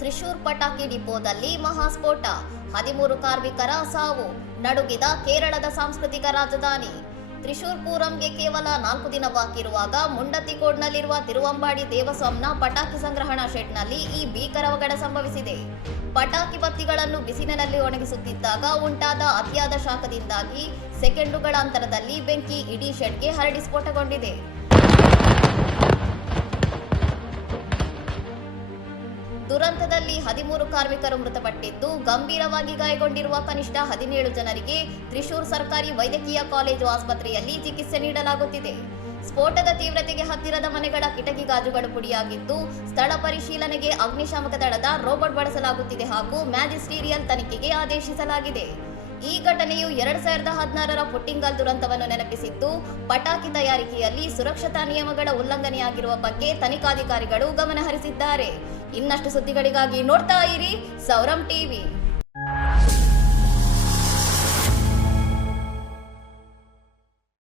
ತ್ರಿಶೂರ್ ಪಟಾಕಿ ಡಿಪೋದಲ್ಲಿ ಮಹಾಸ್ಫೋಟ, 13 ಕಾರ್ಮಿಕರ ಸಾವು, ನಡುಗಿದ ಕೇರಳದ ಸಾಂಸ್ಕೃತಿಕ ರಾಜಧಾನಿ. ತ್ರಿಶೂರ್ ಪೂರಂಗೆ ಕೇವಲ 4 ದಿನ ಬಾಕಿ ಇರುವಾಗ ಮುಂಡತ್ತಿಕೋಡ್ನಲ್ಲಿರುವ ತಿರುವಂಬಾಡಿ ದೇವಸ್ವಾಂನ ಪಟಾಕಿ ಸಂಗ್ರಹಣಾ ಶೆಡ್ನಲ್ಲಿ ಈ ಭೀಕರ ಅವಘಡ ಸಂಭವಿಸಿದೆ. ಪಟಾಕಿ ಬತ್ತಿಗಳನ್ನು ಬಿಸಿಲಿನಲ್ಲಿ ಒಣಗಿಸುತ್ತಿದ್ದಾಗ ಉಂಟಾದ ಅತಿಯಾದ ಶಾಖದಿಂದಾಗಿ ಸೆಕೆಂಡುಗಳ ಅಂತರದಲ್ಲಿ ಬೆಂಕಿ ಇಡೀ ಶೆಡ್ಗೆ ಹರಡಿ ಸ್ಫೋಟಗೊಂಡಿದೆ. ದುರಂತದಲ್ಲಿ 13 ಕಾರ್ಮಿಕರು ಮೃತಪಟ್ಟಿದ್ದು, ಗಂಭೀರವಾಗಿ ಗಾಯಗೊಂಡಿರುವ ಕನಿಷ್ಠ 17 ಜನರಿಗೆ ತ್ರಿಶೂರ್ ಸರ್ಕಾರಿ ವೈದ್ಯಕೀಯ ಕಾಲೇಜು ಆಸ್ಪತ್ರೆಯಲ್ಲಿ ಚಿಕಿತ್ಸೆ ನೀಡಲಾಗುತ್ತಿದೆ. ಸ್ಫೋಟದ ತೀವ್ರತೆಗೆ ಹತ್ತಿರದ ಮನೆಗಳ ಕಿಟಕಿ ಗಾಜುಗಳು ಪುಡಿಯಾಗಿದ್ದು, ಸ್ಥಳ ಪರಿಶೀಲನೆಗೆ ಅಗ್ನಿಶಾಮಕ ದಳದ ರೋಬೋಟ್ ಬಳಸಲಾಗುತ್ತಿದೆ ಹಾಗೂ ಮ್ಯಾಜಿಸ್ಟೀರಿಯಲ್ ತನಿಖೆಗೆ ಆದೇಶಿಸಲಾಗಿದೆ. ಈ ಘಟನೆಯು 2016ರ ಪುಟ್ಟಿಂಗಲ್ ದುರಂತವನ್ನು ನೆನಪಿಸಿದ್ದು, ಪಟಾಕಿ ತಯಾರಿಕೆಯಲ್ಲಿ ಸುರಕ್ಷತಾ ನಿಯಮಗಳ ಉಲ್ಲಂಘನೆಯಾಗಿರುವ ಬಗ್ಗೆ ತನಿಖಾಧಿಕಾರಿಗಳು ಗಮನ ಹರಿಸಿದ್ದಾರೆ. ಇನ್ನಷ್ಟು ಸುದ್ದಿಗಳಿಗಾಗಿ ನೋಡ್ತಾ ಇರಿ ಸೌರಂ ಟಿವಿ.